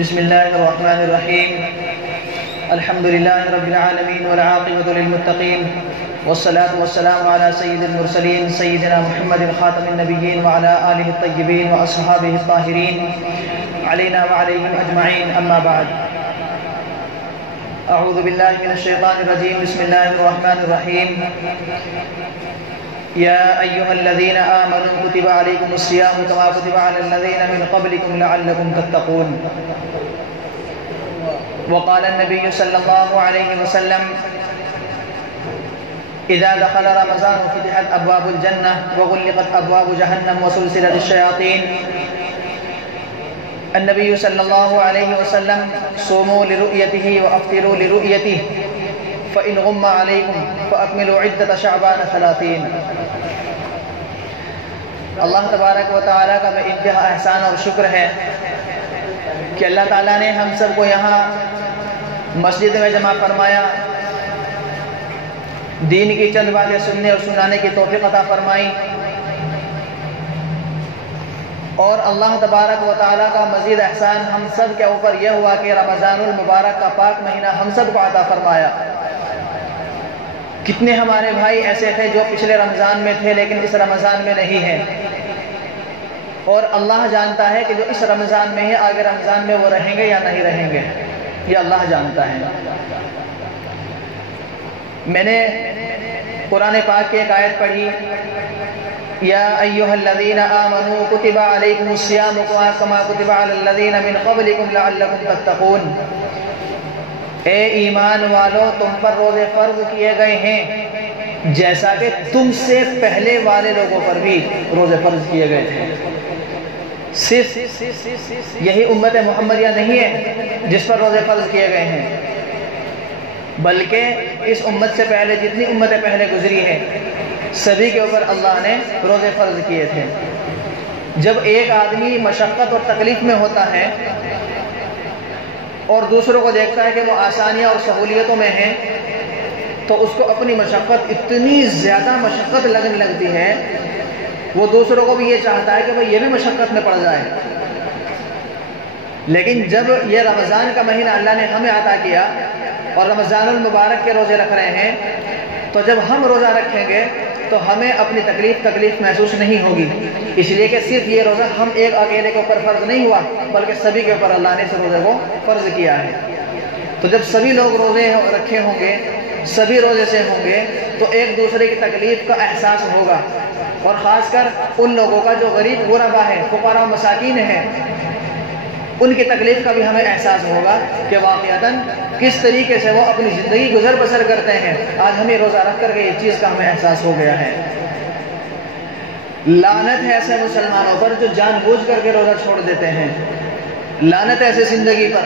بسم الله الرحمن الرحيم. الحمد لله رب العالمين والعاقبة للمتقين، والصلاة والسلام على سيد المرسلين سيدنا محمد خاتم النبيين وعلى آله الطيبين وأصحابه الطاهرين علينا وعليهم أجمعين. أما بعد، أعوذ بالله من الشيطان الرجيم. بسم الله الرحمن الرحيم. يا أيها الذين آمنوا كتب عليكم الصيام كما كتب على الذين من قبلكم لعلكم تتقون. وقال النبي صلى الله عليه وسلم: إذا دخل رمضان فتحت أبواب الجنة وغلقت أبواب جهنم وسلسلة الشياطين. النبي صلى الله عليه وسلم: صوموا لرؤيته وأفطروا لرؤيته فإن غم عليكم فأكملوا عدة شعبان 30. اللہ تبارک و تعالیٰ کا بے انتہا احسان اور شکر ہے کہ اللہ تعالیٰ نے ہم سب کو یہاں مسجد میں جمع فرمایا، دین کی چند باتیں سننے اور سنانے کی توفیق عطا فرمائی، اور اللہ تبارک و تعالیٰ کا مزید احسان ہم سب کے اوپر یہ ہوا کہ رمضان المبارک کا پاک مہینہ ہم سب کو عطا فرمایا۔ کتنے ہمارے بھائی ایسے تھے جو پچھلے رمضان میں تھے لیکن اس رمضان میں نہیں ہیں، اور اللہ جانتا ہے کہ جو اس رمضان میں ہے آگے رمضان میں وہ رہیں گے یا نہیں رہیں گے، یہ اللہ جانتا ہے۔ میں نے قرآن پاک کی ایک آیت پڑھی: یا ایھا الذین آمنوا کتب علیکم الصیام کما کتب علی الذین من قبلکم لعلکم تتقون۔ اے ایمان والو، تم پر روزے فرض کیے گئے ہیں جیسا کہ تم سے پہلے والے لوگوں پر بھی روزے فرض کیے گئے تھے۔ صرف یہی امت محمدیہ نہیں ہے جس پر روزے فرض کیے گئے ہیں، بلکہ اس امت سے پہلے جتنی امتیں پہلے گزری ہیں سبھی کے اوپر اللہ نے روزے فرض کیے تھے۔ جب ایک آدمی مشقت اور تکلیف میں ہوتا ہے اور دوسروں کو دیکھتا ہے کہ وہ آسانیاں اور سہولیتوں میں ہیں، تو اس کو اپنی مشقت اتنی زیادہ مشقت لگنے لگتی ہے، وہ دوسروں کو بھی یہ چاہتا ہے کہ بھئی یہ بھی مشقت میں پڑ جائے۔ لیکن جب یہ رمضان کا مہینہ اللہ نے ہمیں عطا کیا اور رمضان المبارک کے روزے رکھ رہے ہیں، تو جب ہم روزہ رکھیں گے تو ہمیں اپنی تکلیف محسوس نہیں ہوگی، اس لیے کہ صرف یہ روزہ ہم ایک اکیلے کے اوپر فرض نہیں ہوا بلکہ سبھی کے اوپر اللہ نے اس روزے کو فرض کیا ہے۔ تو جب سبھی لوگ روزے رکھے ہوں گے، سبھی روزے سے ہوں گے، تو ایک دوسرے کی تکلیف کا احساس ہوگا، اور خاص کر ان لوگوں کا جو غریب غربا ہے، فقراء و مساکین ہیں، ان کی تکلیف کا بھی ہمیں احساس ہوگا کہ واقعتاً کس طریقے سے وہ اپنی زندگی گزر بسر کرتے ہیں۔ آج ہمیں روزہ رکھ کر کے اس چیز کا ہمیں احساس ہو گیا ہے۔ لعنت ہے ایسے مسلمانوں پر جو جان بوجھ کر کے روزہ چھوڑ دیتے ہیں، لعنت ایسے زندگی پر،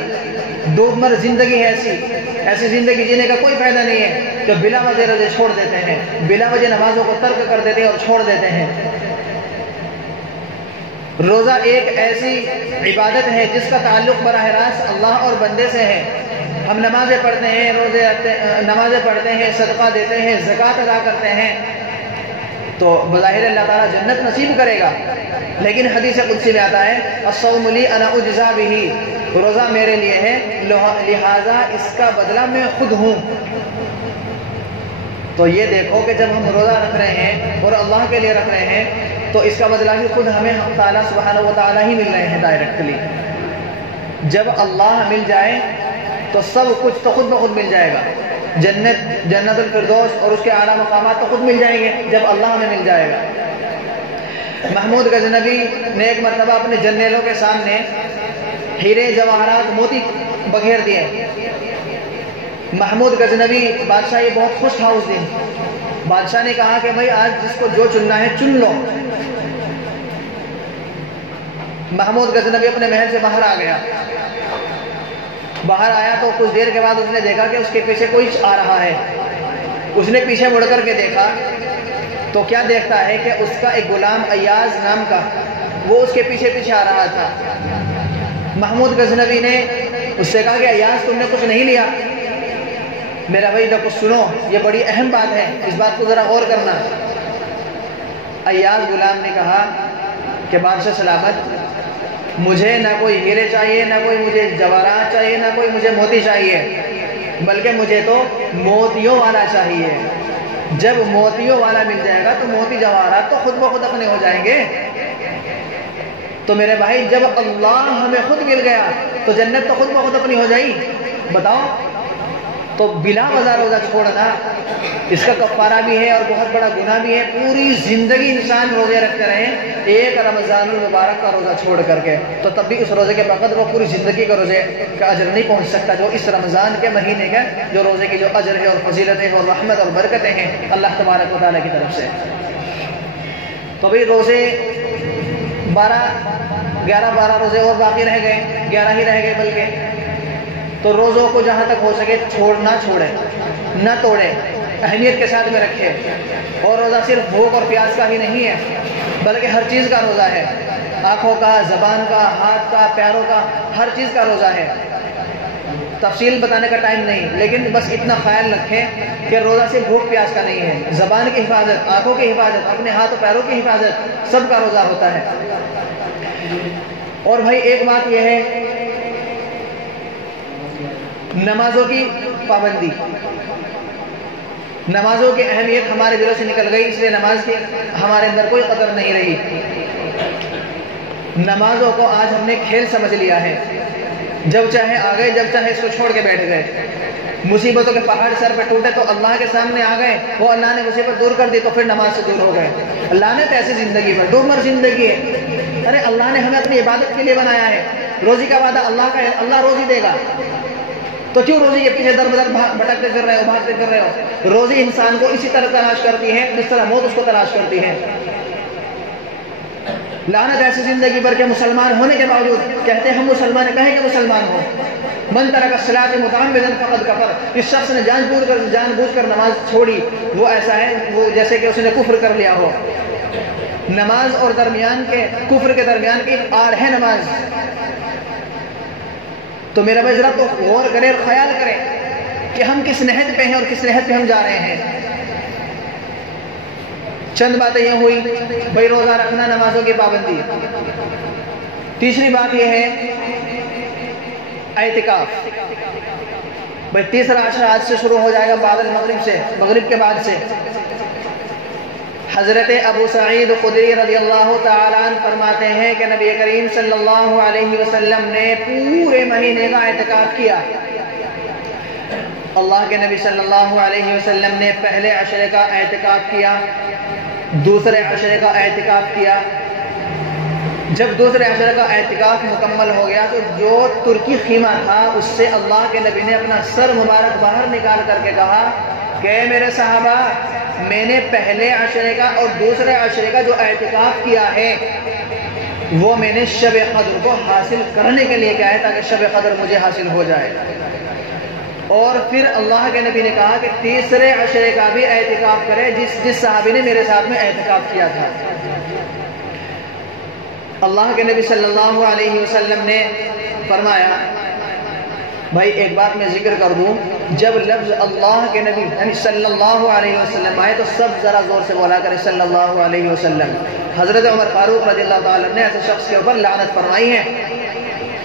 دو مر زندگی ہے ایسی زندگی جینے کا کوئی فائدہ نہیں ہے جو بلا وجہ روزے چھوڑ دیتے ہیں، بلا وجہ نمازوں کو ترک کر دیتے ہیں اور چھوڑ دیتے ہیں۔ روزہ ایک ایسی عبادت ہے جس کا تعلق براہ راست اللہ اور بندے سے ہے۔ ہم نمازیں پڑھتے ہیں، نمازیں پڑھتے ہیں، صدقہ دیتے ہیں، زکوٰۃ ادا کرتے ہیں، تو بظاہر اللہ تعالیٰ جنت نصیب کرے گا، لیکن حدیث قدسی میں آتا ہے: الصوم لی انا اجزا بہ، روزہ میرے لیے ہے لہٰذا اس کا بدلہ میں خود ہوں۔ تو یہ دیکھو کہ جب ہم روزہ رکھ رہے ہیں اور اللہ کے لیے رکھ رہے ہیں تو اس کا بدلہ بھی خود ہمیں حق تعالیٰ سبحانہ و تعالیٰ ہی مل رہے ہیں ڈائریکٹلی۔ جب اللہ مل جائے تو سب کچھ تو خود بخود مل جائے گا، جنت الفردوس اور اس کے اعلیٰ مقامات تو خود مل جائیں گے جب اللہ ہمیں مل جائے گا۔ محمود غزنوی نے ایک مرتبہ اپنے جرنیلوں کے سامنے ہیرے جواہرات موتی بکھیر دیے۔ محمود غزنوی بادشاہ یہ بہت خوش تھا اس دن۔ بادشاہ نے کہا کہ بھائی آج جس کو جو چننا ہے چن لو۔ محمود غزنوی اپنے محل سے باہر آ گیا، باہر آیا تو کچھ دیر کے بعد اس نے دیکھا کہ اس کے پیچھے کوئی آ رہا ہے۔ اس نے پیچھے مڑ کر کے دیکھا تو کیا دیکھتا ہے کہ اس کا ایک غلام ایاز نام کا وہ اس کے پیچھے پیچھے آ رہا تھا۔ محمود غزنوی نے اس سے کہا کہ ایاز تم نے کچھ نہیں لیا؟ میرا بھائی جب کچھ سنو، یہ بڑی اہم بات ہے، اس بات کو ذرا غور کرنا۔ ایاز غلام نے کہا کہ بادشاہ سلامت، مجھے نہ کوئی ہیرے چاہیے، نہ کوئی مجھے جواہرات چاہیے، نہ کوئی مجھے موتی چاہیے، بلکہ مجھے تو موتیوں والا چاہیے۔ جب موتیوں والا مل جائے گا تو موتی جواہرات تو خود بخود اپنے ہو جائیں گے۔ تو میرے بھائی جب اللہ ہمیں خود مل گیا تو جنت تو خود بخود اپنی ہو جائی، بتاؤ۔ تو بلا وجہ روزہ چھوڑنا اس کا کفارہ بھی ہے اور بہت بڑا گناہ بھی ہے۔ پوری زندگی انسان روزے رکھتے رہیں ایک رمضان المبارک کا روزہ چھوڑ کر کے، تو تب بھی اس روزے کے بقدر وہ پوری زندگی کا روزے کا اجر نہیں پہنچ سکتا جو اس رمضان کے مہینے کا جو روزے کی جو اجر ہے اور فضیلتیں اور رحمت اور برکتیں ہیں اللہ تبارک و تعالیٰ کی طرف سے۔ تو بھئی روزے 11 روزے اور باقی رہ گئے، 11 ہی رہ گئے بلکہ۔ تو روزوں کو جہاں تک ہو سکے چھوڑنا چھوڑے، نہ توڑے، اہمیت کے ساتھ میں رکھے۔ اور روزہ صرف بھوک اور پیاس کا ہی نہیں ہے بلکہ ہر چیز کا روزہ ہے، آنکھوں کا، زبان کا، ہاتھ کا، پیروں کا، ہر چیز کا روزہ ہے۔ تفصیل بتانے کا ٹائم نہیں، لیکن بس اتنا خیال رکھیں کہ روزہ صرف بھوک پیاس کا نہیں ہے، زبان کی حفاظت، آنکھوں کی حفاظت، اپنے ہاتھ و پیروں کی حفاظت، سب کا روزہ ہوتا ہے۔ اور بھائی ایک بات یہ ہے نمازوں کی پابندی۔ نمازوں کی اہمیت ہمارے دلوں سے نکل گئی، اس لیے نماز کی ہمارے اندر کوئی قدر نہیں رہی۔ نمازوں کو آج ہم نے کھیل سمجھ لیا ہے، جب چاہے آ گئے، جب چاہے اس کو چھوڑ کے بیٹھ گئے۔ مصیبتوں کے پہاڑ سر پہ ٹوٹے تو اللہ کے سامنے آ گئے، وہ اللہ نے مصیبت دور کر دی تو پھر نماز سے دور ہو گئے۔ اللہ نے تو ایسی زندگی پر ڈومر زندگی ہے، ارے اللہ نے ہمیں اپنی عبادت کے لیے بنایا ہے، روزی کا وعدہ اللہ کا ہے، اللہ روزی دے گا، تو کیوں روزی کے پیچھے در بدر بھٹکتے پھر رہے ہو، بھاگتے پھر رہے ہو؟ روزی انسان کو اسی طرح تلاش کرتی ہے جس طرح موت اس کو تلاش کرتی ہے۔ لعنت ایسی زندگی پر کہ مسلمان ہونے کے باوجود کہتے ہیں ہم مسلمان ہیں، کہیں کہ مسلمان ہو۔ من ترک الصلاۃ متعمدا فقد کفر، اس شخص نے جان بوجھ کر نماز چھوڑی، وہ ایسا ہے وہ جیسے کہ اس نے کفر کر لیا ہو۔ نماز اور درمیان کے کفر کے درمیان کی آڑ ہے نماز۔ تو میرا بھائی ذرا تو غور کریں اور خیال کریں کہ ہم کس نہج پہ ہیں اور کس نہج پہ ہم جا رہے ہیں۔ چند باتیں یہ ہوئی، بھائی روزہ رکھنا، نمازوں کی پابندی۔ تیسری بات یہ ہے اعتکاف۔ بھائی تیسرا عشرہ آج سے شروع ہو جائے گا، بعد المغرب سے، مغرب کے بعد سے۔ حضرت ابو سعید خدری رضی اللہ تعالیٰ عنہ فرماتے ہیں کہ نبی کریم صلی اللہ علیہ وسلم نے پورے مہینے کا اعتکاف کیا۔ اللہ کے نبی صلی اللہ علیہ وسلم نے پہلے عشرے کا اعتکاف کیا، دوسرے عشرے کا اعتکاف کیا۔ جب دوسرے عشرے کا اعتکاف مکمل ہو گیا تو جو ترکی خیمہ تھا اس سے اللہ کے نبی نے اپنا سر مبارک باہر نکال کر کے کہا کہ میرے صحابہ، میں نے پہلے عشرے کا اور دوسرے عشرے کا جو اعتکاف کیا ہے وہ میں نے شب قدر کو حاصل کرنے کے لیے کیا ہے تاکہ شب قدر مجھے حاصل ہو جائے۔ اور پھر اللہ کے نبی نے کہا کہ تیسرے عشرے کا بھی اعتکاف کرے جس صحابی نے میرے ساتھ میں اعتکاف کیا تھا۔ اللہ کے نبی صلی اللہ علیہ وسلم نے فرمایا، بھائی ایک بات میں ذکر کر دوں، جب لفظ اللہ کے نبی یعنی صلی اللہ علیہ وسلم آئے تو سب ذرا زور سے بولا کرے صلی اللہ علیہ وسلم۔ حضرت عمر فاروق رضی اللہ تعالیٰ نے ایسے شخص کے اوپر لعنت فرمائی ہے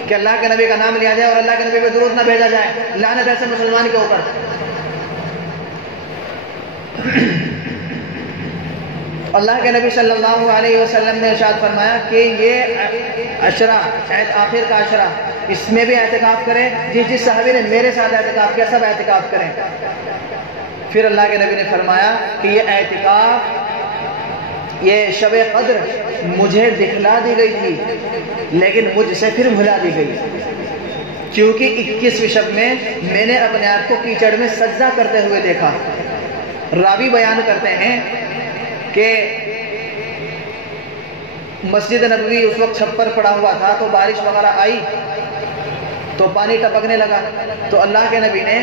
کہ اللہ کے نبی کا نام لیا جائے اور اللہ کے نبی پہ درود نہ بھیجا جائے، لعنت ایسے مسلمان کے اوپر۔ اللہ کے نبی صلی اللہ علیہ وسلم نے ارشاد فرمایا کہ یہ عشرہ آخر کا عشرہ اس میں بھی اعتکاف کریں، جس صحابی نے میرے ساتھ اعتکاف کیا سب اعتکاف کریں۔ پھر اللہ کے نبی نے فرمایا کہ یہ اعتکاف، یہ شب قدر مجھے دکھلا دی گئی تھی لیکن مجھ سے پھر بھلا دی گئی، کیونکہ 21ویں شب میں نے اپنے آپ کو کیچڑ میں سجدہ کرتے ہوئے دیکھا۔ راوی بیان کرتے ہیں کہ مسجد نبوی اس وقت چھپر پڑا ہوا تھا تو بارش وغیرہ آئی تو پانی ٹپکنے لگا تو اللہ کے نبی نے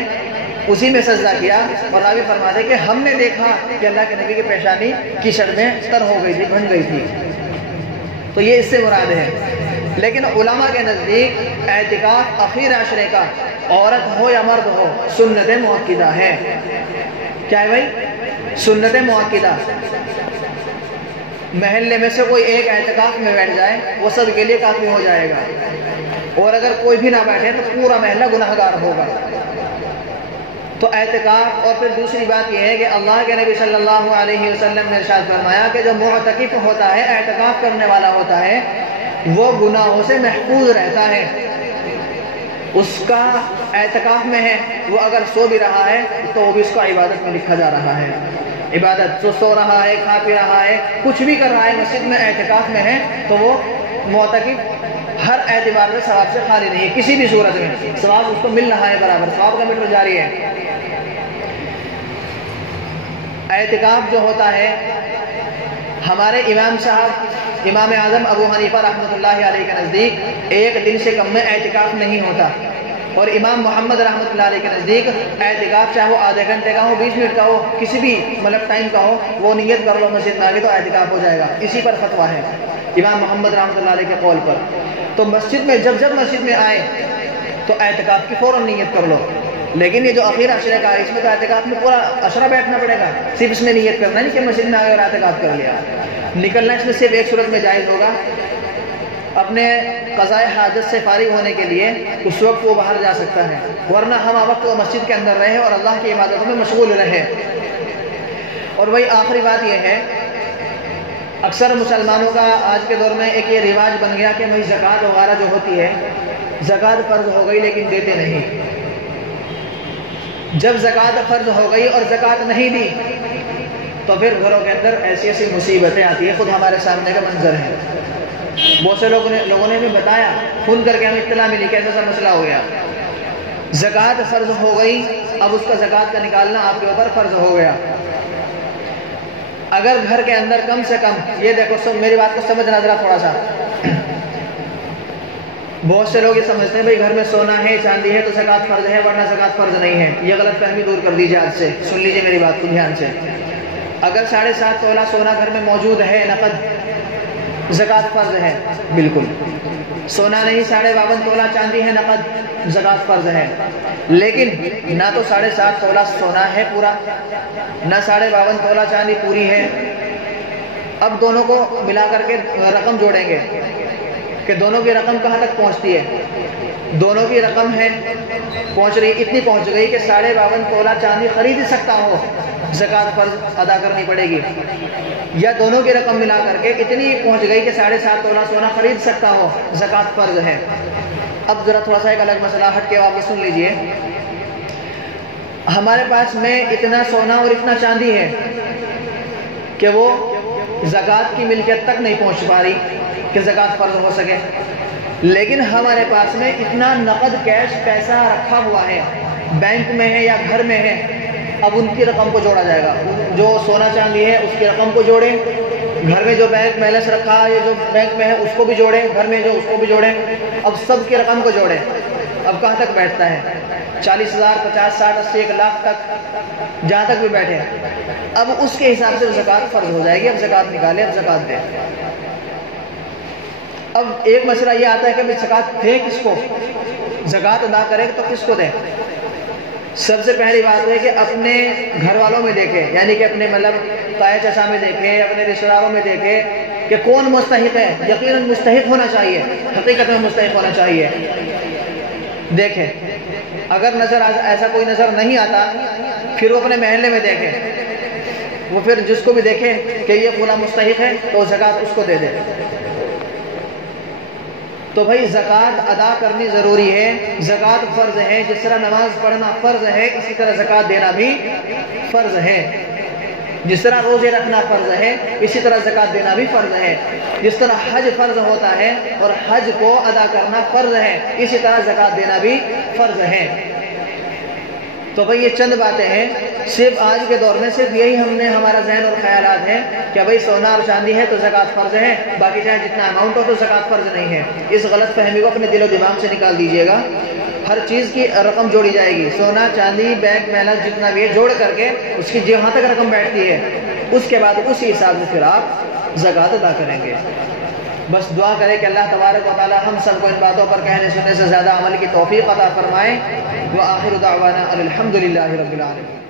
اسی میں سجدہ کیا، اور راوی فرماتے کہ ہم نے دیکھا کہ اللہ کے نبی کی پیشانی کیچڑ میں تر ہو گئی تھی، بن گئی تھی۔ تو یہ اس سے مراد ہے۔ لیکن علماء کے نزدیک اعتکاف اخیر عشرے کا عورت ہو یا مرد ہو سنت مؤکدہ ہے۔ کیا ہے بھائی؟ سنت مؤکدہ۔ محلے میں سے کوئی ایک اعتکاف میں بیٹھ جائے وہ سب کے لیے کافی ہو جائے گا، اور اگر کوئی بھی نہ بیٹھے تو پورا محلہ گناہگار ہوگا۔ تو اعتکاف، اور پھر دوسری بات یہ ہے کہ اللہ کے نبی صلی اللہ علیہ وسلم نے ارشاد فرمایا کہ جو معتکف ہوتا ہے، اعتکاف کرنے والا ہوتا ہے، وہ گناہوں سے محفوظ رہتا ہے۔ اس کا اعتکاف میں ہے، وہ اگر سو بھی رہا ہے تو وہ بھی اس کا عبادت میں لکھا جا رہا ہے۔ عبادت، جو سو رہا ہے، کھا پی رہا ہے، کچھ بھی کر رہا ہے، مسجد میں اعتکاف میں ہے، تو وہ معتکف ہر اعتبار سے ثواب سے خالی نہیں ہے، کسی بھی صورت میں ثواب اس کو مل رہا ہے، برابر ثواب کا میٹر جاری ہے۔ اعتکاف جو ہوتا ہے، ہمارے امام صاحب امام اعظم ابو حنیفہ رحمۃ اللہ علیہ کے نزدیک ایک دن سے کم میں اعتکاف نہیں ہوتا، اور امام محمد رحمۃ اللہ علیہ کے نزدیک اعتکاف چاہے وہ آدھے گھنٹے کا ہو، 20 منٹ کا ہو، کسی بھی ٹائم کا ہو، وہ نیت کر لو مسجد میں آگے تو اعتکاف ہو جائے گا۔ اسی پر فتویٰ ہے امام محمد رحمۃ اللہ علیہ کے قول پر۔ تو مسجد میں جب مسجد میں آئے تو اعتکاف کی فوراً نیت کر لو، لیکن یہ جو اخیر عشرے کا ہے، اس میں تو اعتکاف میں پورا عشرہ بیٹھنا پڑے گا، صرف اس میں نیت کرنا نہیں کہ مسجد میں آئے اور اعتکاف کر لیا۔ نکلنا اس میں صرف ایک صورت میں جائز ہوگا، اپنے قضاء حاجت سے فارغ ہونے کے لیے اس وقت وہ باہر جا سکتا ہے، ورنہ ہم وقت وہ مسجد کے اندر رہے اور اللہ کی عبادتوں میں مشغول رہے۔ اور وہی آخری بات یہ ہے، اکثر مسلمانوں کا آج کے دور میں ایک یہ رواج بن گیا کہ وہی زکوٰۃ وغیرہ جو ہوتی ہے، زکوٰۃ فرض ہو گئی لیکن دیتے نہیں۔ جب زکوٰۃ فرض ہو گئی اور زکوٰۃ نہیں دی تو پھر گھروں کے اندر ایسی ایسی مصیبتیں آتی ہیں، خود ہمارے سامنے کا منظر ہے۔ بہت سے لوگوں نے بھی بتایا، فون کر کے ہمیں اطلاع ملی کہ ایسا مسئلہ ہو گیا، زکوٰۃ فرض ہو گئی، اب اس کا زکوٰۃ کا نکالنا آپ کے اوپر فرض ہو گیا۔ اگر گھر کے اندر کم سے کم، یہ دیکھو میری بات کو سمجھنا ذرا تھوڑا سا، بہت سے لوگ یہ سمجھتے ہیں بھائی گھر میں سونا ہے، چاندی ہے تو زکوٰۃ فرض ہے، ورنہ زکوٰۃ فرض نہیں ہے۔ یہ غلط فہمی دور کر دیجیے آج سے، سن لیجیے میری بات کو دھیان سے۔ اگر 7.5 تولہ سونا گھر میں موجود ہے نقد، زکوٰۃ فرض ہے بالکل۔ سونا نہیں، 52.5 تولہ چاندی ہے نقد، زکوٰۃ فرض ہے۔ لیکن نہ تو 7.5 تولہ سونا ہے پورا، نہ 52.5 تولہ چاندی پوری ہے۔ اب دونوں کو ملا کر کے رقم جوڑیں گے کہ دونوں کی رقم کہاں تک پہنچتی ہے۔ دونوں کی رقم ہے پہنچ رہی، اتنی پہنچ گئی کہ 52.5 تولہ چاندی خرید سکتا ہو، زکوٰۃ فرض ادا کرنی پڑے گی۔ یا دونوں کی رقم ملا کر کے اتنی پہنچ گئی کہ 7.5 تولہ سونا خرید سکتا ہو، زکوٰۃ فرض ہے۔ اب ذرا تھوڑا سا ایک الگ مسئلہ ہٹ کے واپس سن لیجئے، ہمارے پاس میں اتنا سونا اور اتنا چاندی ہے کہ وہ زکوٰۃ کی ملکیت تک نہیں پہنچ پا رہی کہ زکوٰۃ فرض ہو سکے، لیکن ہمارے پاس میں اتنا نقد کیش پیسہ رکھا ہوا ہے، بینک میں ہے یا گھر میں ہے۔ اب ان کی رقم کو جوڑا جائے گا، جو سونا چاندی ہے اس کی رقم کو جوڑیں، گھر میں جو بینک بیلنس رکھا ہے، جو بینک میں ہے اس کو بھی جوڑیں، گھر میں جو اس کو بھی جوڑیں، اب سب کی رقم کو جوڑیں۔ اب کہاں تک بیٹھتا ہے؟ 40,000، 50، 60، 80، 1 لاکھ تک، جہاں تک بھی بیٹھے۔ اب اس کے حساب سے زکوٰۃ فرض ہو جائے گی، اب زکوٰۃ نکالے، اب زکوٰۃ دے۔ اب ایک مسئلہ یہ آتا ہے کہ زکوٰۃ دے کس کو، زکوٰۃ ادا کرے تو کس کو دے۔ سب سے پہلی بات ہے کہ اپنے گھر والوں میں دیکھے، یعنی کہ اپنے تایا چچا میں دیکھے، اپنے رشتہ داروں میں دیکھے کہ کون مستحق ہے۔ یقیناً مستحق ہونا چاہیے، حقیقت میں مستحق ہونا چاہیے۔ دیکھیں، اگر نظر ایسا کوئی نظر نہیں آتا، پھر وہ اپنے محلے میں دیکھے، وہ پھر جس کو بھی دیکھے کہ یہ فلاں مستحق ہے تو زکوٰۃ اس کو دے دے۔ تو بھائی زکوٰۃ ادا کرنی ضروری ہے، زکوٰۃ فرض ہے۔ جس طرح نماز پڑھنا فرض ہے، اسی طرح زکوٰۃ دینا بھی فرض ہے۔ جس طرح روزے رکھنا فرض ہے، اسی طرح زکوٰۃ دینا بھی فرض ہے۔ جس طرح حج فرض ہوتا ہے اور حج کو ادا کرنا فرض ہے، اسی طرح زکوٰۃ دینا بھی فرض ہے۔ تو بھائی یہ چند باتیں ہیں، صرف آج کے دور میں صرف یہی ہمارا ذہن اور خیالات ہیں کہ بھائی سونا اور چاندی ہے تو زکوٰۃ فرض ہے، باقی چاہے جتنا اماؤنٹ ہو تو زکوٰۃ فرض نہیں ہے۔ اس غلط فہمی کو اپنے دل و دماغ سے نکال دیجئے گا۔ ہر چیز کی رقم جوڑی جائے گی، سونا چاندی بینک بیلنس جتنا بھی ہے جوڑ کر کے اس کی جہاں تک رقم بیٹھتی ہے، اس کے بعد اسی حساب سے پھر آپ زکوٰۃ ادا کریں گے۔ بس دعا کریں کہ اللہ تبارک و تعالی ہم سب کو ان باتوں پر کہنے سننے سے زیادہ عمل کی توفیق عطا فرمائے۔ وآخر دعوانا الحمد للہ رب العالمین۔